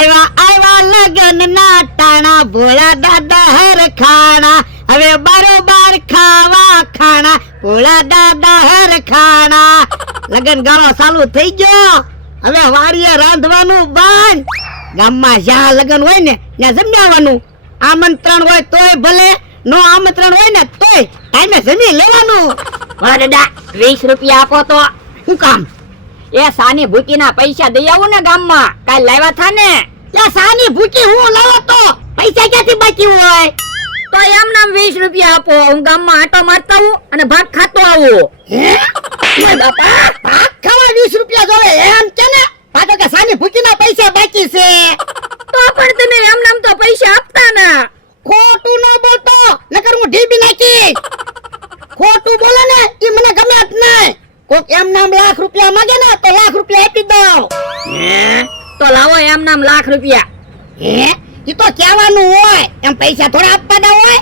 આયવા આયવા લગન ના ટાણા ભોળા દાદા હરખાણા હવે બારોબાર ખાવા ખાણા ભોળા દાદા હરખાણા લગન ગાળો ચાલુ થઈ ગયો હવે વાડીએ રાંધવાનું બંધ ગામમાં જ્યાં લગન હોય ને ત્યાં જમવાનું આમંત્રણ હોય તોય ભલે નો આમંત્રણ હોય ને તોય ટાઈમે જમી લેવાનું વાહ દાદા 20 રૂપિયા આપો તો શું કામ એ સાની ભૂકીના પૈસા દઈ આવું ને ગામમાં કાલ લાવ્યા થા ને એ સાની ભૂકી હું લાવો તો પૈસા ક્યાંથી બાકી હોય તો એમ નામ 20 રૂપિયા આપો હું ગામમાં આટો મારતા આવું અને ભાગ ખાતો આવું હે ઓય બાપા ભાગ ખાવા 20 રૂપિયા જોવે એમ કે ને પાછો કે સાની ભૂકીના પૈસા બાકી છે તો પણ તમે એમ નામ તો પૈસા આપતા ના ખોટું ન બોલતો નકર હું ઢીબી નાખી ખોટું બોલે ને ઈ મને ગમે જ નહીં કોક એમ નામ લાખ રૂપિયા માંગે ને તો લાખ રૂપિયા આપી દઉં તો લાવો એમ નામ લાખ રૂપિયા હે ઈ તો કહેવાનું હોય એમ પૈસા થોડા આપવાના હોય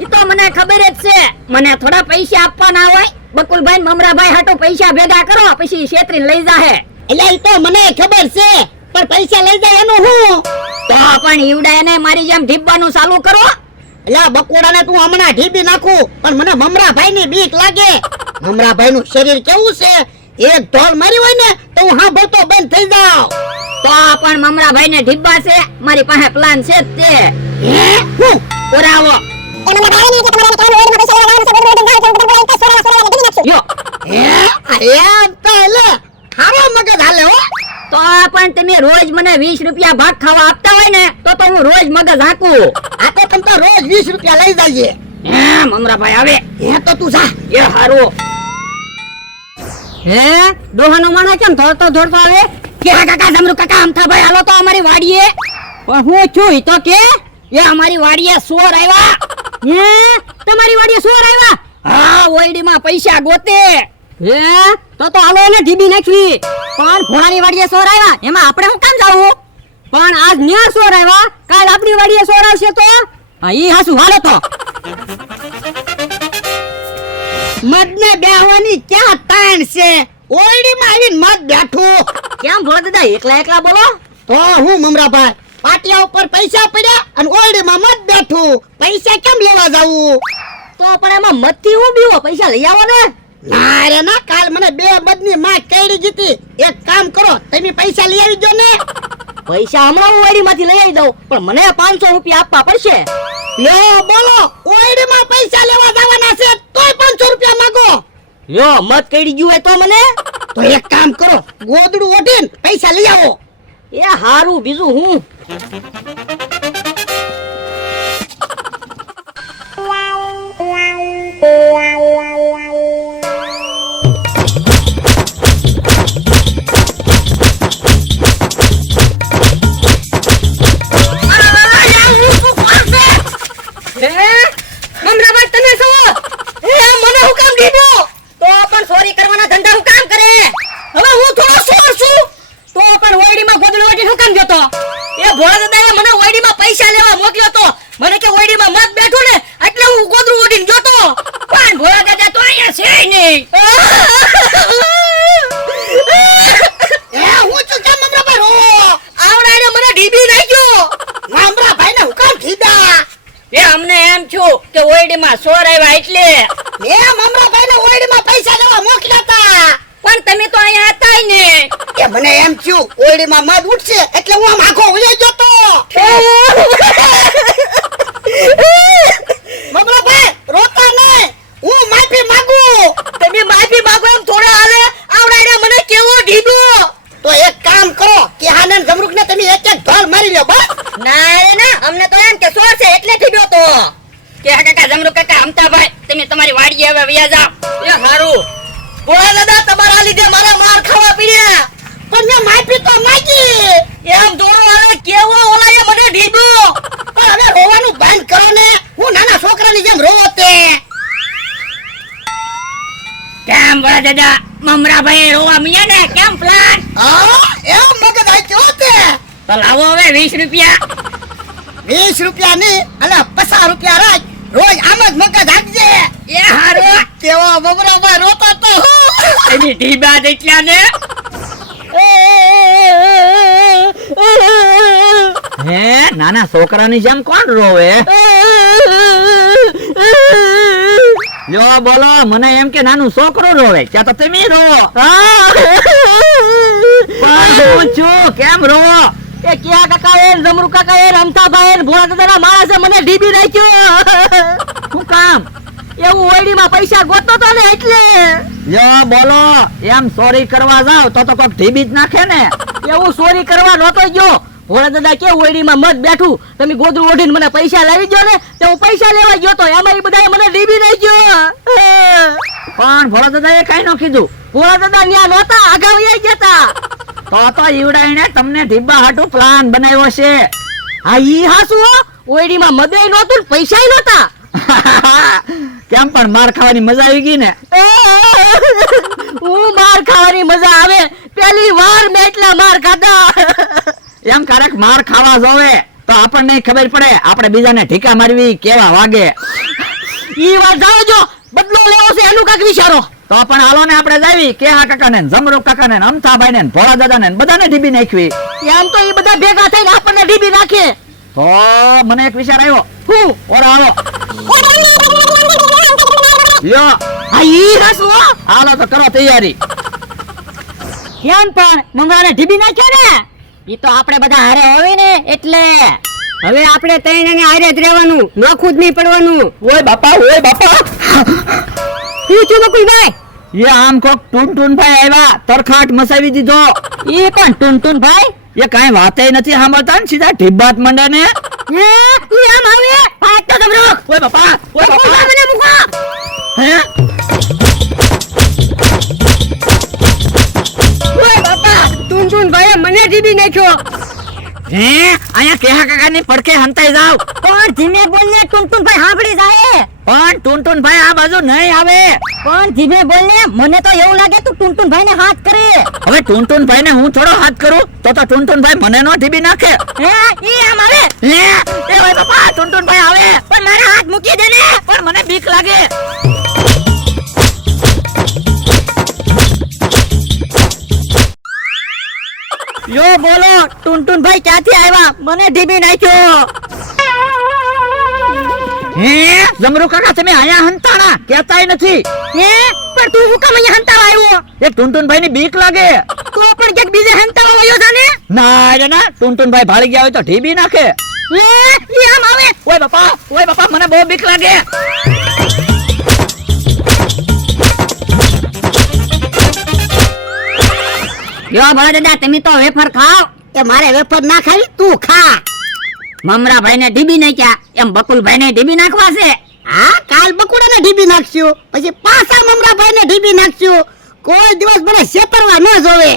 ઈ તો મને ખબર જ છે મને થોડા પૈસા આપવાના હોય બકુલભાઈ મમરાભાઈ હાટો પૈસા ભેગા કરો પછી છેતરીને લઈ જાહે એટલે ઈ તો મને ખબર છે પણ પૈસા લઈ જાય એનું હું તો પણ ઈવડાને મારી જેમ ઢીબવાનું ચાલુ કરો એટલે બકોડાને તું હમણાં ઢીબી નાખું પણ મને મમરાભાઈ ની બીક લાગે મમરાભાઈ નું શરીર કેવું છે એક ઢોલ મારી હોય ને તો હું સાંભળતો બંધ થઈ જાઉં તો પણ મમરાભાઈ ને ઢીબા છે મારી પાસે પ્લાન છે જ તે હે હું પુરાવો યો એમ તો લે ખારો મગજ હાલે હો તો પણ તમે રોજ મને 20 રૂપિયા ભાગ ખાવા આપતા હોય ને તો હું રોજ મગજ હાકું આ તો તમ તો રોજ 20 રૂપિયા લઈ જઈએ હે મમરાભાઈ આવે હે તો તું જા એ હારું હે દોહાનો માણસ કેમ દોડતો આવે કે કાકા જમરૂ કાકા અમથાભાઈ હાલો તો અમારી વાડીએ પણ હું છું ઈ તો કે એ અમારી વાડીએ સોર આવ્યા હે તમારી વાડીએ સોર આવ્યા હા ઓયડીમાં પૈસા ગોતે હે તો હાલો ને ઢીબી નાખવી પણ ઘોડાની વાડીએ સોર આવ્યા એમાં આપણે શું કામ જાવું પણ આજ ન્યા સોર આવ્યા કાલ આપણી વાડીએ સોર આવશે તો હા ઈ હાસુ હાલો તો મદને બેહવાની ક્યાં તાણ છે ઓયડીમાં આવીને મત બેઠું કેમ ભોળા દાદા એકલા એકલા બોલો તો હું મમરાભાઈ પાટિયા ઉપર પૈસા પડ્યા અને ઓયડીમાં મત બેઠું પૈસા કેમ લેવા જાવું તો પણ એમાં મતથી હું બીવો પૈસા લઈ આવો ને ના રે ના કાલ મને 2 મદની માં કેડી જીતી એક કામ કરો તમે પૈસા લઈ આવી જો ને પૈસા હમણાં હું ઓયડીમાંથી લઈ આવી દઉં પણ મને 500 રૂપિયા આપવા પડશે લ્યો બોલો ઓયડીમાં પૈસા લેવા જવાના છે તોય 500 રૂપિયા માંગો યો મત કેડી ગયું હોય તો મને તો એક કામ કરો ગોદડું ઓઢીને પૈસા લઈ આવો એ હારું બીજું હું મમરાભાઈ તમે છો એ મને હું કામ દીધું તો પણ ચોરી કરવાના ધંધા હું કામ કરે હવે હું થોડો ચોર છું તો પણ ઓયડીમાં ગોદડું ઓઢીને હું કામ ગયો એ ભોળા દાદાએ મને ઓયડીમાં પૈસા લેવા મોકલ્યો તો મને કે ઓયડીમાં મત બેઠું ને એટલે હું ગોદડું ઓઢીને ગયો તો પણ ભોળા દાદા તો અહીંયા છે નહીં એ હું છું કેમ મમરાભાઈ રો આવડાને મને ઢીબી નાખ્યો મમરાભાઈ ને હુકમ કીધા એ અમને એમ છું કે ઓયડીમાં ચોર આવ્યા એટલે મે મમરાભાઈ ને ઓયડીમાં પૈસા લેવા મોકલ્યા હતા પણ તમે તો અહીંયા હતા ને એ મને એમ થયું ઓયડીમાં મધ ઉઠશે એટલે હું આમ આખો ઉયો ગયો તો મમરાભાઈ રોતા નહીં હું માફી માંગુ તમે માફી માંગો એમ થોડા હાલે આવડાને મને કેવો ઢીબો તો એક કામ કરો કે આનંદ જમરૂક ને તમે એક એક ઢોલ મારી લ્યો બસ ના રે ના અમને તો એમ કે ચોર છે એટલે ઢીબ્યો તો કે કાકા જમરૂ કાકા અમતાભાઈ તમે તમારી વાડીએ હવે વયા જાઓ એ હારું ભોળા દાદા તમારા લીધે મારા માર ખાવા પડ્યા પણ મેં માફી તો માંગી એમ થોડો હાલે કેવો ઓલાએ મને ઢીબો પણ હવે રોવાનું બંધ કરો ને હું નાના છોકરાની જેમ રોવો તે કેમ ભોળા દાદા મમરાભાઈ રોવા મિયા ને કેમ પ્લાન હા એમ મગજ આક્યો તે તો લાવો હવે 20 રૂપિયા 20 રૂપિયા ની અને 50 રૂપિયા રાખ રોજ આમ જ મગજ હાકજે એ હારો કેવો મમરાભાઈ રોતો તો એની ઢીબા દેખ્યા ને હે નાના છોકરાની જેમ કોણ રોવે? લ્યો બોલો, મને એમ કે નાનું છોકરું રોવે, ત્યાં તો તમે રોવો. પણ હું છું, કેમ રોવો? એ કિયા કાકા એ જમરૂ કાકા એ રમતાભાઈ એ ભોળા દાદાના માણસે મને ઢીબી નાખ્યો. શું કામ? એવું ઓયડીમાં પૈસા ગોતતો તો ને એટલે. લ્યો બોલો, એમ ચોરી કરવા જાવ તો કોક ઢીબી જ નાખે ને. એવું ચોરી કરવા નહોતો ગયો. ભોળા દાદા કે ઓયડીમાં મત બેઠું, તમે ગોદડું ઓઢીને મને પૈસા લાવી ગયો ને, તો હું પૈસા લેવા ગયો તો એમાં એ બધાએ મને ઢીબી નાખ્યો. પણ ભોળા દાદાએ કાંઈ ન કીધું. ભોળા દાદા ન્યા નહોતા, આગળ વયા ગયા તા. તો ઈવડાઈને તમને ઢીબા હાટું પ્લાન બનાવ્યો છે. હા ઈ હાસુ હો, ઓયડીમાં મદેય નહોતું ને પૈસાય નહોતા. કેમ પણ માર ખાવાની મજા આવી ગઈ ને? હું માર ખાવાની મજા આવે, પહેલી વાર મેં એટલા માર ખાધા. એમ ક્યારેક માર ખાવા જોવે તો આપણને ખબર પડે આપણે બીજાને ઠીકા મારવી કેવા વાગે. ઈ વાત જાઓ જો, બદલો લેવો છે એનું કાક વિચારો. તો પણ હાલો ને આપણે જાવી કેહા કાકાને ને જમરૂક કાકાને ને અમથાભાઈને ને ભોળા દાદાને ને બધાને ઢીબી નાખવી. એમ તો ઈ બધા ભેગા થઈને આપણને ઢીબી નાખે. તો મને એક વિચાર આવ્યો. હું ઓરા હાલો લ્યો, હા ઈ હાસુ હો. હાલો તો કરો તૈયારી. કેમ પણ મંગળાને ઢીબી નાખ્યો ને, ઈ તો આપણે બધા હારે હોવી ને એટલે. હવે આપણે ત્રણે હારે જ રહેવાનું, નોખું જ નહીં પડવાનું. ઓય બાપા, ઓય બાપા. ઈ છું બકુલભાઈ. એ આમ કોક ટુનટુનભાઈ આવ્યા, તરખાટ મસાવી દીધો. ઈ પણ ટુનટુનભાઈ. એ કાંઈ વાતે નથી સાંભળતા ને સીધા ઢીબાત મંડે ને. હે ઈ આમ આવે પાટ તો જમરૂક. ઓય બાપા, ઓય બકુલભાઈ બાપા. મને મૂકો. હે ઓય બાપા, ટુનટુનભાઈએ મને ઢીબી નાખ્યો. હે અહીંયા કેહા કાકાની પડખે હંતાઈ જાવ. પણ ધીમે બોલને, ટુનટુનભાઈ સાંભળી જાય. પણ ટુનટુનભાઈ આ બાજુ નહીં આવે. પણ ધીમે બોલને, મને તો એવું લાગે તું ટુનટુનભાઈને હાથ કરે. હવે ટુનટુનભાઈને હું થોડો હાથ કરું તો ટુનટુનભાઈ મને નો ઢીબી નાખે. હે ઈ આમ આવે. લે એ ભાઈ બાપા, ટુનટુનભાઈ આવે. પણ મારા હાથ મૂકી દે ને. પણ મને બીક લાગે. યો બોલો, ટુનટુનભાઈ ક્યાંથી આવ્યા? મને ઢીબી નાખ્યો. હે જમરૂ કાકા, તમે અહીંયા હંતાણા કહેતાય નથી. હે પણ તું હું કામ અહીંયા હંતાવા આવ્યો? એ ટુનટુનભાઈની બીક લાગે. તો પણ ક્યાંક બીજે હંતાવા આવ્યો છે ને? ના રે ના, ટુનટુનભાઈ ભાળી ગયા હોય તો ઢીબી નાખે. હે ઈ આમ આવે. ઓય બાપા, ઓય બાપા, મને બહુ બીક લાગે. યો ભોળા દાદા, તમે તો વેફર ખાઓ. એ મારે વેફર ના ખાવી, તું ખા. મમરાભાઈને ઢીબી નાખ્યા, એમ બકુલભાઈને ઢીબી નાખવા છે. હા, કાલ બકુડાને ઢીબી નાખશું, પછી પાછા મમરાભાઈને ઢીબી નાખશું. કોઈ દિવસ મને છેતરવા ન જોવે.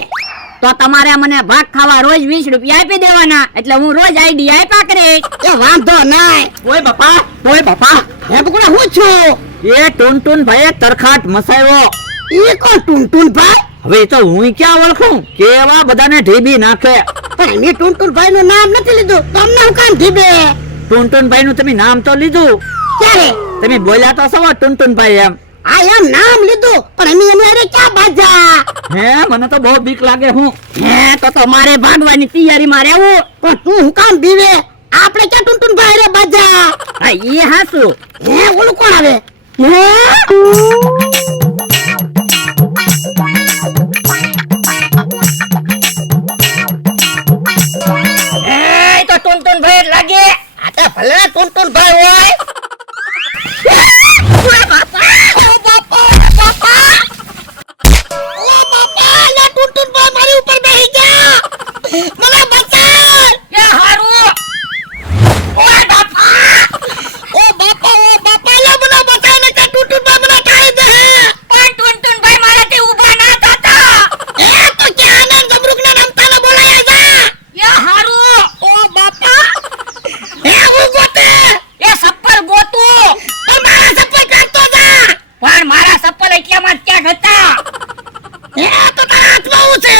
તો તમારે મને ભાગ ખાવા રોજ 20 રૂપિયા આપી દેવાના, એટલે હું રોજ આઈડી આપ્યા કરીશ. એ વાંધો નાય. ઓય બાપા, ઓય બાપા. હે બકુડા, હું છું. એ ટુનટુનભાઈએ તરખાટ મસાવ્યો. ઈ કોણ ટુનટુનભાઈ? હવે તો હું ક્યાં ઓળખું કેવા બધાને ઢીબી નાખે. પણ મેં ટુનટુનભાઈ નું નામ નથી લીધું, તમને હું કામ ઢીબે? ટુનટુનભાઈ નું તમે નામ તો લીધું. ક્યારે? તમે બોલ્યા તો સવા ટુનટુનભાઈ એમ. આ એમ નામ લીધું, પણ અમે એને અરે ક્યાં બાજા? હે મને તો બહુ બીક લાગે. હું હે તો મારે ભાગવાની તૈયારીમાં રહેવું. પણ તું હું કામ બીવે? આપણે ક્યાં ટુનટુનભાઈ રે બાજા? હા ઈ હાસુ. હે ઓલું કોણ આવે? એ તો ટુનટુનભાઈ જ લાગે. આ તો ભલે ટુનટુનભાઈ હોય. ઓય બાપા, ઓ બાપા, ઓ બાપા. ઓ બાપા, લે ટુનટુનભાઈ મારી ઉપર બેહી ગયા. મને બચાવ. એ હારું. ઓય બાપા. ઓ બાપા, લે મને બચાવ ને કે ટુનટુનભાઈ મને ખાઈ દે. પણ ટુનટુનભાઈ મારાથી ઊભા ના થતા. એ તો ક્યાં ને જમરૂકને રમતાને બોલાયા જા. એ હારું. ઓ બાપા, હે હું ગોતે. એ સપ્પલ ગોતું. પણ મારા સપોર્ટ કાઢતો જા. પણ મારા સપ્પલ એટલામાં જ ક્યાંક હતા. હે તો તારા હાથમાં હું છે.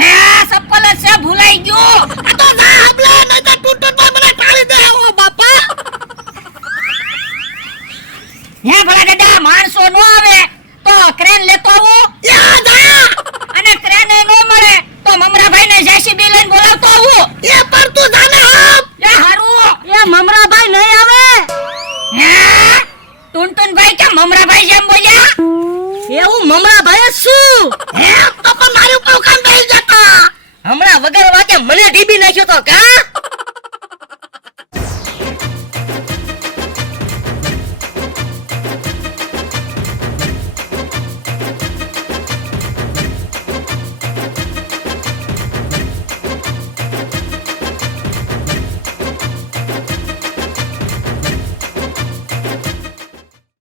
હે સપ્પલ જ છે, ભૂલાઈ ગયું. આ તો જા આપલે, નહીં તો ટુનટુનભાઈ મને ખાઈ દે. ઓ બાપા, હે ભલા દાદા, માણસો નો આવે તો ક્રેન લેતો આવું. યા જા. અને ક્રેન નો મળે તો મમરાભાઈને જેસીબી લઈને બોલાવતો આવું. એ પર તું જાને આમ. મમરાભાઈ જેમ બોલ્યા એવું મમરાભાઈ શું હે તો પણ મારી ઉપર કામ બેસી જતા હમણાં વગર વાકે મને ટીબી નાખ્યો તો કા